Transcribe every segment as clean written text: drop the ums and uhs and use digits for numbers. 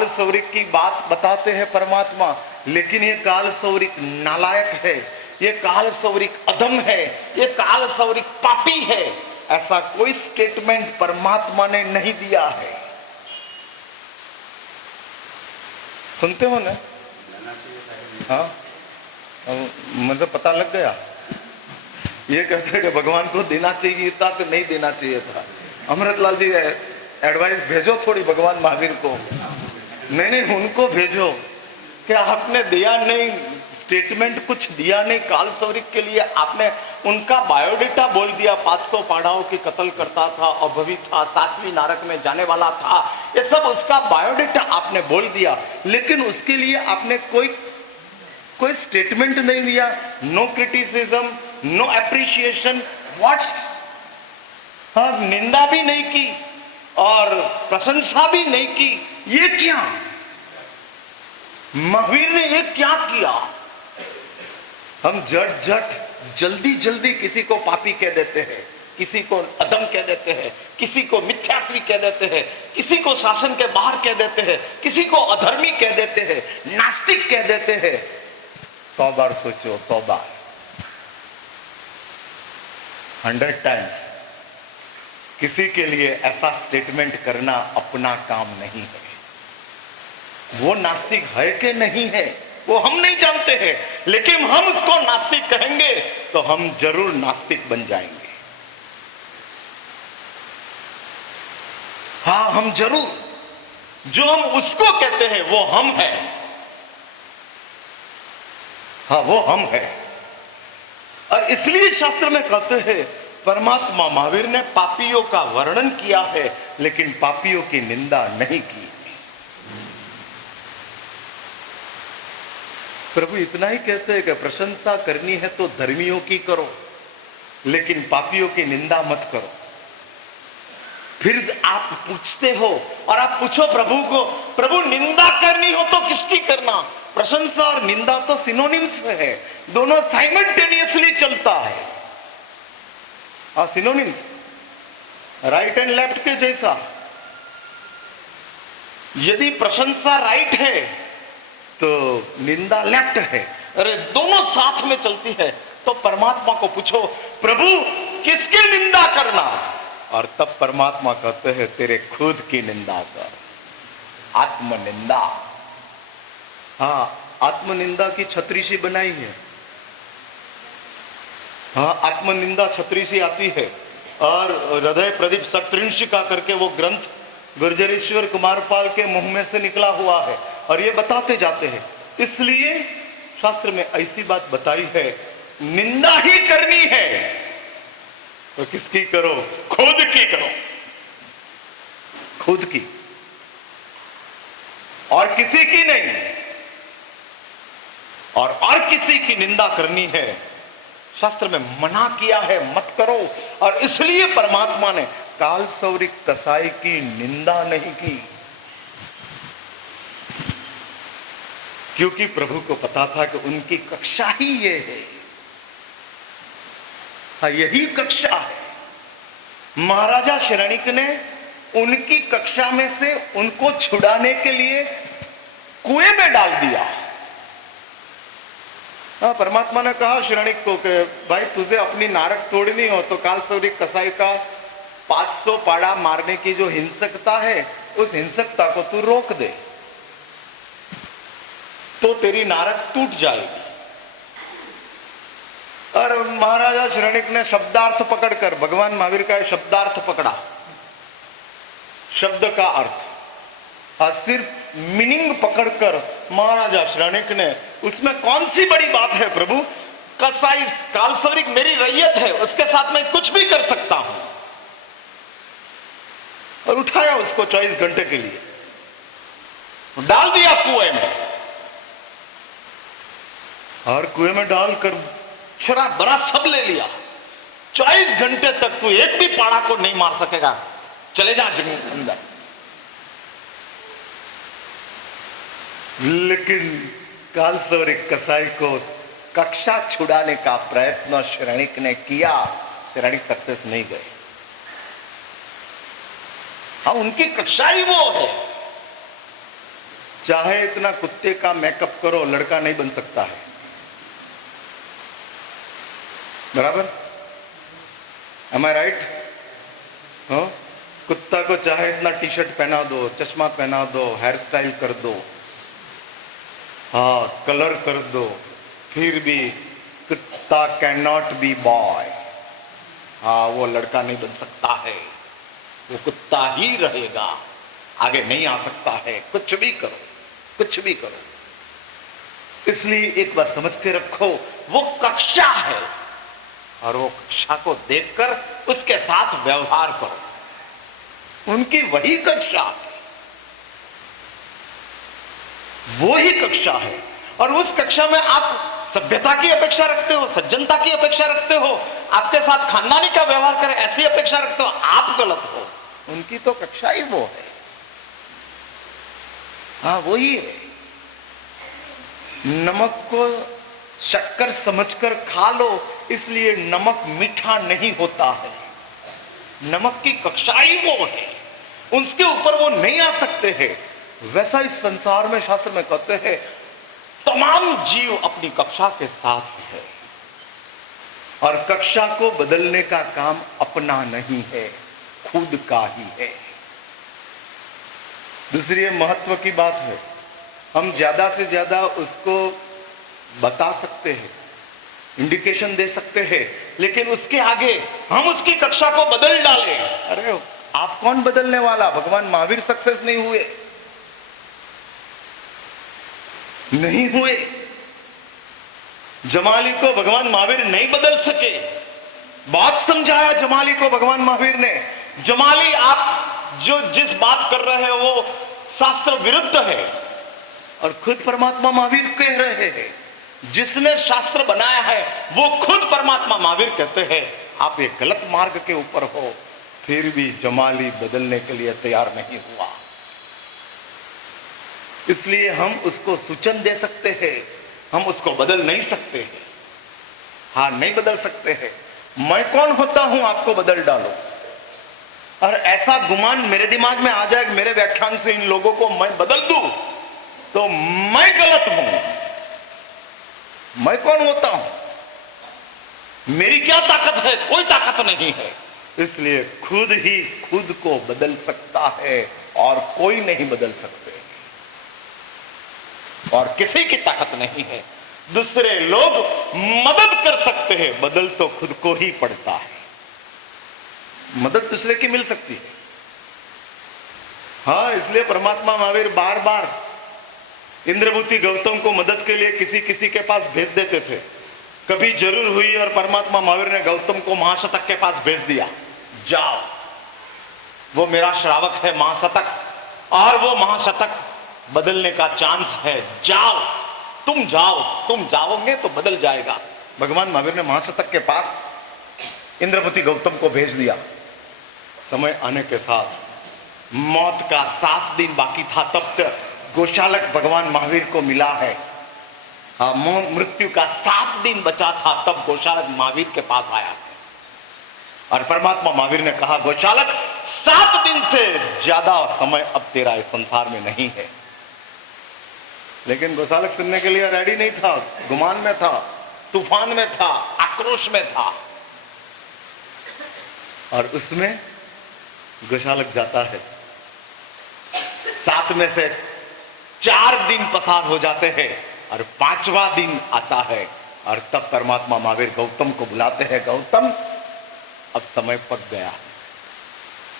काल सौरिक की बात बताते हैं परमात्मा, लेकिन ये काल सौरिक नालायक है, ये काल सौरिक अधम है, ये काल सौरिक पापी है, ऐसा कोई स्टेटमेंट परमात्मा ने नहीं दिया है। सुनते हो ना? हाँ, मुझे पता लग गया। ये कहते हैं कि भगवान को देना चाहिए था कि नहीं देना चाहिए था। अमृतलाल जी एडवाइस भेजो थोड़ी भगवान महावीर को। नहीं, उनको भेजो कि आपने दिया नहीं, स्टेटमेंट कुछ दिया नहीं काल सौरिक के लिए। आपने उनका बायोडेटा बोल दिया, 500 पांडवों की कत्ल करता था, अभवी था, 7वीं नरक में जाने वाला था, ये सब उसका बायोडेटा आपने बोल दिया, लेकिन उसके लिए आपने कोई स्टेटमेंट नहीं दिया। No criticism, no appreciation, what's, हाँ, निंदा भी नहीं की और प्रशंसा भी नहीं की। ये क्या महावीर ने ये क्या किया? हम झट जल्दी जल्दी किसी को पापी कह देते हैं, किसी को अधम कह देते हैं, किसी को मिथ्यात्वी कह देते हैं, किसी को शासन के बाहर कह देते हैं, किसी को अधर्मी कह देते हैं, नास्तिक कह देते हैं। 100 बार सोचो, 100 बार, 100 टाइम्स किसी के लिए ऐसा स्टेटमेंट करना अपना काम नहीं है। वो नास्तिक है कि नहीं है वो हम नहीं जानते हैं, लेकिन हम उसको नास्तिक कहेंगे तो हम जरूर नास्तिक बन जाएंगे। हाँ, हम जरूर, जो हम उसको कहते हैं वो हम है। हाँ, वो हम है। और इसलिए शास्त्र में कहते हैं, परमात्मा महावीर ने पापियों का वर्णन किया है लेकिन पापियों की निंदा नहीं की। प्रभु इतना ही कहते हैं कि प्रशंसा करनी है तो धर्मियों की करो, लेकिन पापियों की निंदा मत करो। फिर आप पूछते हो और आप पूछो प्रभु को, प्रभु निंदा करनी हो तो किसकी करना? प्रशंसा और निंदा तो सिनोनिम्स है, दोनों साइमल्टेनियसली चलता है। सिनोनिम्स, राइट एंड लेफ्ट के जैसा। यदि प्रशंसा राइट है तो निंदा लेफ्ट है, अरे दोनों साथ में चलती है। तो परमात्मा को पूछो, प्रभु किसकी निंदा करना? और तब परमात्मा कहते हैं, तेरे खुद की निंदा कर, आत्मनिंदा। हाँ, आत्मनिंदा की छतरी सी बनाई है। हाँ, आत्मनिंदा छतरी सी आती है। और हृदय प्रदीप सत्रिंशिका करके वो ग्रंथ गुर्जरेश्वर कुमारपाल के मुंह में से निकला हुआ है और ये बताते जाते हैं। इसलिए शास्त्र में ऐसी बात बताई है, निंदा ही करनी है तो किसकी करो? खुद की करो, खुद की, और किसी की नहीं। और किसी की निंदा करनी है, शास्त्र में मना किया है, मत करो। और इसलिए परमात्मा ने काल सौरिक कसाई की निंदा नहीं की, क्योंकि प्रभु को पता था कि उनकी कक्षा ही ये है। हाँ, यही कक्षा है। महाराजा शरणिक ने उनकी कक्षा में से उनको छुड़ाने के लिए कुएं में डाल दिया। हाँ, परमात्मा ने कहा शरणिक को कि भाई तुझे अपनी नारक तोड़नी हो तो काल सौरिक कसाई का 500 पाड़ा मारने की जो हिंसकता है, उस हिंसकता को तू रोक दे तो तेरी नारक टूट जाएगी। और महाराजा शरणिक ने शब्दार्थ पकड़कर, भगवान महावीर का शब्दार्थ पकड़ा, शब्द का अर्थ, और सिर्फ मीनिंग पकड़कर महाराजा शरणिक ने, उसमें कौन सी बड़ी बात है प्रभु? कसाई काल सौरिक मेरी रैयत है, उसके साथ मैं कुछ भी कर सकता हूं। और उठाया उसको 24 घंटे के लिए, डाल दिया कुएं में, और कुएं में डालकर शराब बरा सब ले लिया। 24 घंटे तक तू एक भी पाड़ा को नहीं मार सकेगा, चले जा जमीन अंदर। लेकिन काल सौरिक कसाई को कक्षा छुड़ाने का प्रयत्न शरणिक ने किया, शरणिक सक्सेस नहीं गए। हाँ, उनकी कक्षा ही वो है। चाहे इतना कुत्ते का मेकअप करो, लड़का नहीं बन सकता है। बराबर? एम आई राइट? हो, कुत्ता को चाहे इतना टी शर्ट पहना दो, चश्मा पहना दो, हेयर स्टाइल कर दो, हाँ कलर कर दो, फिर भी कुत्ता कैन नॉट बी बॉय। हाँ, वो लड़का नहीं बन सकता है, वो कुत्ता ही रहेगा, आगे नहीं आ सकता है, कुछ भी करो, कुछ भी करो। इसलिए एक बात समझ के रखो, वो कक्षा है और वो कक्षा को देखकर उसके साथ व्यवहार करो। उनकी वही कक्षा है, वो ही कक्षा है, और उस कक्षा में आप सभ्यता की अपेक्षा रखते हो, सज्जनता की अपेक्षा रखते हो, आपके साथ खानदानी का व्यवहार करें ऐसी अपेक्षा रखते हो, आप गलत हो। उनकी तो कक्षा ही वो है, हाँ वही है। नमक को शक्कर समझकर खा लो, इसलिए नमक मीठा नहीं होता है। नमक की कक्षा ही वो है, उसके ऊपर वो नहीं आ सकते हैं। वैसा इस संसार में शास्त्र में कहते हैं तमाम जीव अपनी कक्षा के साथ है, और कक्षा को बदलने का काम अपना नहीं है, खुद का ही है। दूसरी महत्व की बात है, हम ज्यादा से ज्यादा उसको बता सकते हैं, इंडिकेशन दे सकते हैं, लेकिन उसके आगे हम उसकी कक्षा को बदल डालें। अरे आप कौन बदलने वाला? भगवान महावीर सक्सेस नहीं हुए, नहीं हुए। जमाली को भगवान महावीर नहीं बदल सके। बहुत समझाया जमाली को भगवान महावीर ने, जमाली आप जो जिस बात कर रहे हैं वो शास्त्र विरुद्ध है, और खुद परमात्मा महावीर कह रहे हैं, जिसने शास्त्र बनाया है वो खुद परमात्मा महावीर कहते हैं आप एक गलत मार्ग के ऊपर हो। फिर भी जमाली बदलने के लिए तैयार नहीं हुआ। इसलिए हम उसको सूचन दे सकते हैं, हम उसको बदल नहीं सकते हैं। हाँ, नहीं बदल सकते हैं। मैं कौन होता हूं आपको बदल डालो? और ऐसा गुमान मेरे दिमाग में आ जाए कि मेरे व्याख्यान से इन लोगों को मैं बदल दूं तो मैं गलत हूं। मैं कौन होता हूं? मेरी क्या ताकत है? कोई ताकत नहीं है। इसलिए खुद ही खुद को बदल सकता है और कोई नहीं बदल सकते, और किसी की ताकत नहीं है। दूसरे लोग मदद कर सकते हैं, बदल तो खुद को ही पड़ता है। मदद दूसरे की मिल सकती है। हाँ, इसलिए परमात्मा महावीर बार बार इंद्रभूति गौतम को मदद के लिए किसी किसी के पास भेज देते थे। कभी जरूर हुई और परमात्मा महावीर ने गौतम को महाशतक के पास भेज दिया, जाओ, वो मेरा श्रावक है महाशतक, और वो महाशतक बदलने का चांस है, जाओ, तुम जाओ, तुम जाओगे तो बदल जाएगा। भगवान महावीर ने महाशतक के पास इंद्रपति गौतम को भेज दिया। समय आने के साथ मौत का 7 दिन बाकी था, तब तक गोशालक भगवान महावीर को मिला है। हाँ, मृत्यु का 7 दिन बचा था, तब गोशालक महावीर के पास आया और परमात्मा महावीर ने कहा, गोशालक 7 दिन से ज्यादा समय अब तेरा इस संसार में नहीं है। लेकिन गोशालक सुनने के लिए रेडी नहीं था, गुमान में था, तूफान में था, आक्रोश में था। और उसमें गोशालक जाता है, 7 में से 4 दिन पसार हो जाते हैं और 5वां दिन आता है, और तब परमात्मा महावीर गौतम को बुलाते हैं, गौतम अब समय पक गया,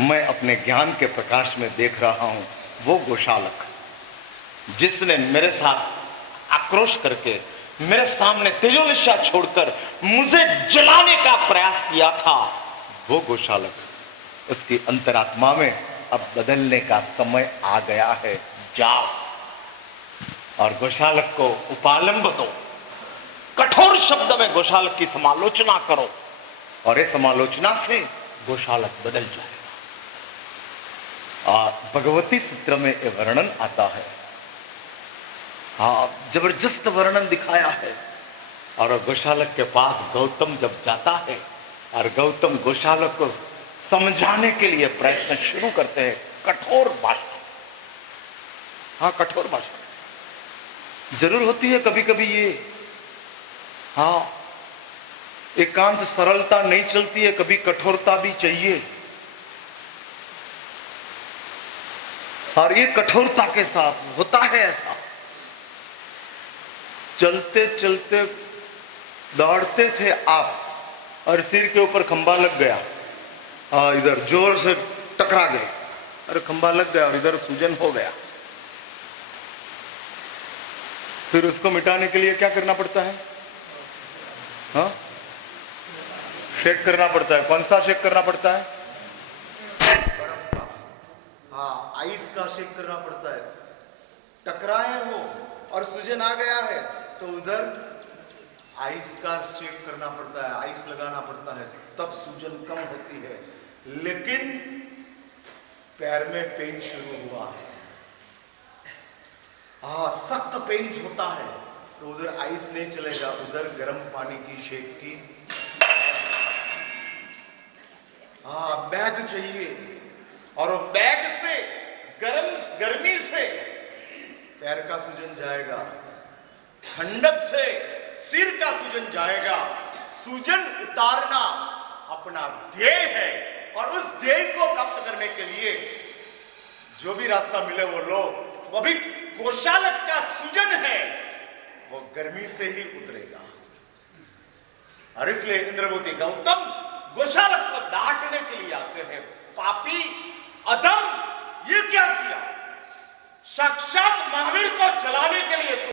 मैं अपने ज्ञान के प्रकाश में देख रहा हूं वो गोशालक जिसने मेरे साथ आक्रोश करके मेरे सामने तेजोनिशा छोड़कर मुझे जलाने का प्रयास किया था, वो गोशालक, उसकी अंतरात्मा में अब बदलने का समय आ गया है, जाओ और गोशालक को उपालंब दो, कठोर शब्द में गोशालक की समालोचना करो, और इस समालोचना से गोशालक बदल जाएगा। और भगवती सूत्र में यह वर्णन आता है, हाँ, जबरदस्त वर्णन दिखाया है। और गोशालक के पास गौतम जब जाता है और गौतम गोशालक को समझाने के लिए प्रयत्न शुरू करते हैं, कठोर भाषा, हाँ, कठोर भाषा जरूर होती है कभी कभी ये। हाँ, एकांत सरलता नहीं चलती है, कभी कठोरता भी चाहिए। और ये कठोरता के साथ होता है ऐसा। चलते चलते दौड़ते थे आप और सिर के ऊपर खंबा लग गया, इधर जोर से टकरा गए, अरे खंबा लग गया और इधर सूजन हो गया। फिर उसको मिटाने के लिए क्या करना पड़ता है? हाँ, शेक करना पड़ता है। कौन सा शेक करना पड़ता है? बर्फ का, हाँ, आइस का शेक करना पड़ता है। टकराए हो और सूजन आ गया है तो उधर आइस का शेक करना पड़ता है, आइस लगाना पड़ता है, तब सूजन कम होती है। लेकिन पैर में पेन शुरू हुआ है, हाँ, सख्त पेन होता है, तो उधर आइस नहीं चलेगा, उधर गर्म पानी की शेक की, हाँ, बैग चाहिए। और बैग से गर्मी से पैर का सूजन जाएगा, ठंडक से सिर का सूजन जाएगा। सूजन उतारना अपना ध्येय है, और उस ध्येय को प्राप्त करने के लिए जो भी रास्ता मिले वो लो। वो भी गोशालक का सूजन है, वो गर्मी से ही उतरेगा। और इसलिए इंद्रवती गौतम गोशालक को डांटने के लिए आते हैं। पापी, अधम, ये क्या किया? साक्षात महावीर को जलाने के लिए